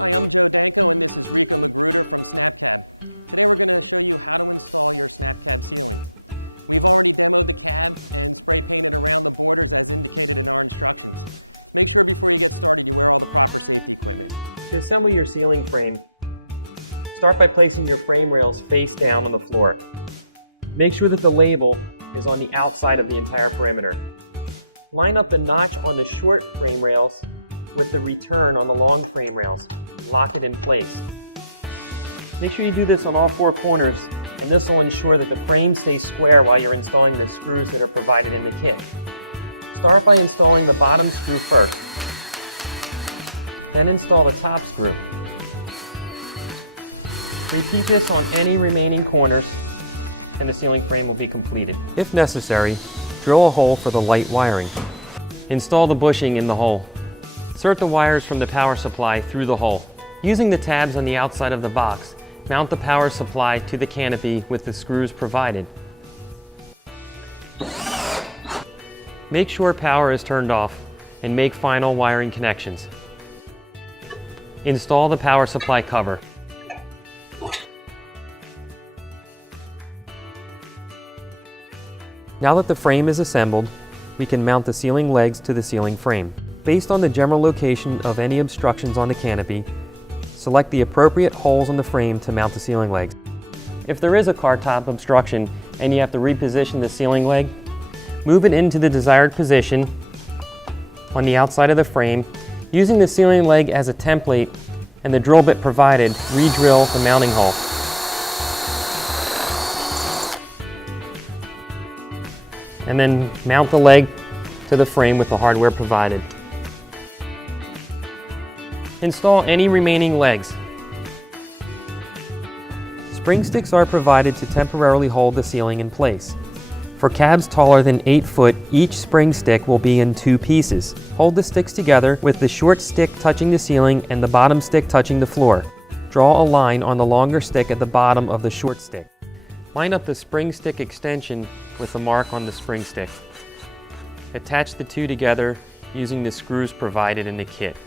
Hi, I'm Joe Danko and this is Rico Magruder from SnapCab. Today we're going to show you how to install your SnapCab ceiling. We've already demoed the cab and spray painted around the borders as indicated in our instructions. Make sure before you get started you wear all the proper safety equipment. To assemble your ceiling frame, start by placing your frame rails face down on the floor. Make sure that the label is on the outside of the entire perimeter. Line up the notch on the short frame rails with the return on the long frame rails. Lock it in place. Make sure you do this on all four corners, and this will ensure that the frame stays square while you're installing the screws that are provided in the kit. Start by installing the bottom screw first. Then install the top screw. Repeat this on any remaining corners and the ceiling frame will be completed. If necessary, drill a hole for the light wiring. Install the bushing in the hole. Insert the wires from the power supply through the hole. Using the tabs on the outside of the box, mount the power supply to the canopy with the screws provided. Make sure power is turned off and make final wiring connections. Install the power supply cover. Now that the frame is assembled, we can mount the ceiling legs to the ceiling frame. Based on the general location of any obstructions on the canopy, select the appropriate holes on the frame to mount the ceiling legs. If there is a car top obstruction and you have to reposition the ceiling leg, move it into the desired position on the outside of the frame. Using the ceiling leg as a template and the drill bit provided, re-drill the mounting hole. And then mount the leg to the frame with the hardware provided. Install any remaining legs. Spring sticks are provided to temporarily hold the ceiling in place. For cabs taller than 8 foot, each spring stick will be in 2 pieces. Hold the sticks together with the short stick touching the ceiling and the bottom stick touching the floor. Draw a line on the longer stick at the bottom of the short stick. Line up the spring stick extension with the mark on the spring stick. Attach the two together using the screws provided in the kit.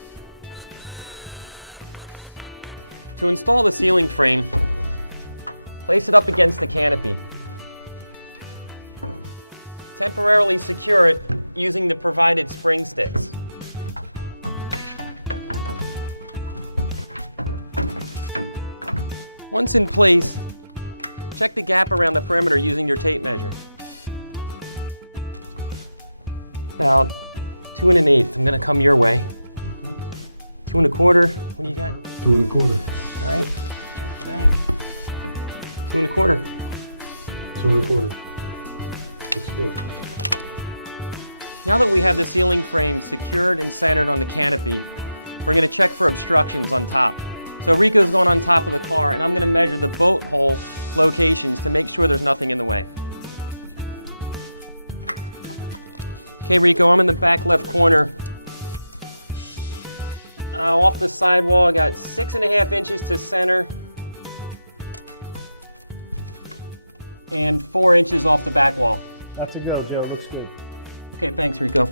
To install the ceiling frame, place it up against the canopy. Temporarily secure it using the provided spring sticks. Once in place, check the gap around the perimeter using your tape measure. About 2 1/8. I'm going to come your way. 2 1/4. What do you got? 2 1/4. All right. Back. 2 1/4. 2 1/4. That's good. Now that we have the ceiling frame secured and centered on the canopy, we're going to check for obstructions on top. So Rico's going on top of the car and I'm going to measure the bolt hole locations to make sure there's nothing in the way. Okay, Rico, I'm in the back left corner. Off the sidewall, I got 6.5 inches to center and 4 inches off the back wall. Got to go, Joe. Looks good. Okay, thanks, Rico.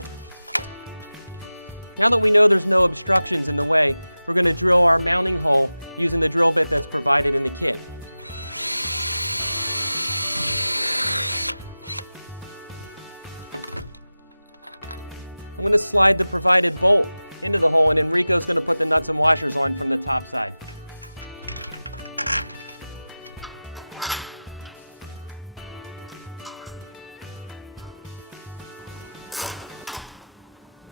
Now that we know there's no obstructions in the way, we're going to drill our mounting hole using the drill bit that's provided in the kit. I'm going to slide the provided bolt into the hole and then Rico's going to put the nuts and washers on from the top side.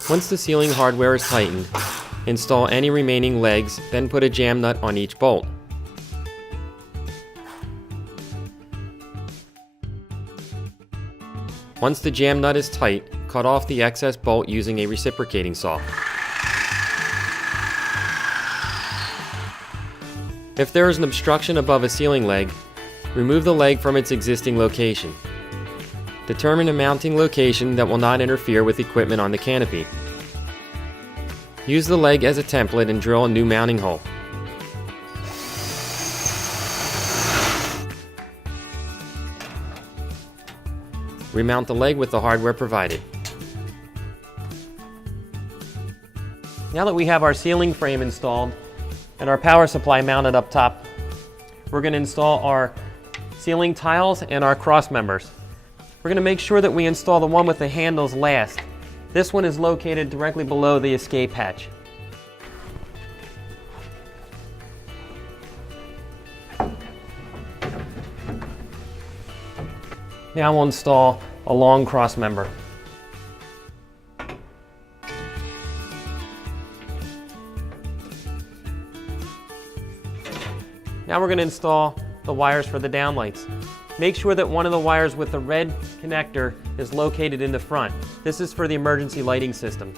Once the ceiling hardware is tightened, install any remaining legs, then put a jam nut on each bolt. Once the jam nut is tight, cut off the excess bolt using a reciprocating saw. If there is an obstruction above a ceiling leg, remove the leg from its existing location. Determine a mounting location that will not interfere with equipment on the canopy. Use the leg as a template and drill a new mounting hole. Remount the leg with the hardware provided. Now that we have our ceiling frame installed, and our power supply mounted up top. We're going to install our ceiling tiles and our cross members. We're going to make sure that we install the one with the handles last. This one is located directly below the escape hatch. Now we'll install a long cross member. Now we're going to install the wires for the downlights. Make sure that one of the wires with the red connector is located in the front. This is for the emergency lighting system.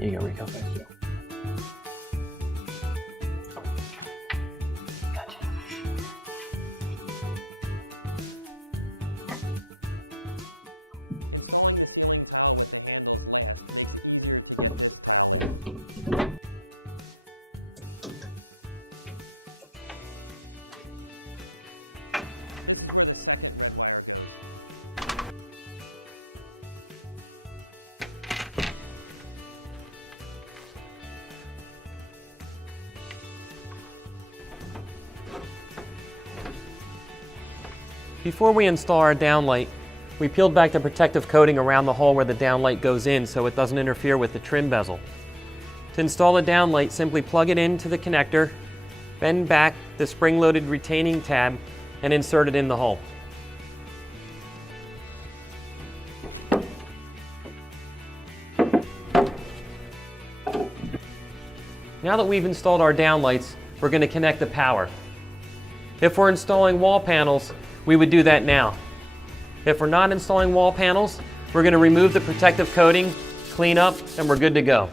Here you go, Rico. Installing the ceiling tile with the handles last makes it easier to get this tile in. This is where the second red wire goes. Before we install our downlight, we peeled back the protective coating around the hole where the downlight goes in so it doesn't interfere with the trim bezel. To install the downlight, simply plug it into the connector, bend back the spring-loaded retaining tab, and insert it in the hole. Now that we've installed our downlights, we're going to connect the power. If we're installing wall panels, we would do that now. If we're not installing wall panels, we're going to remove the protective coating, clean up, and we're good to go.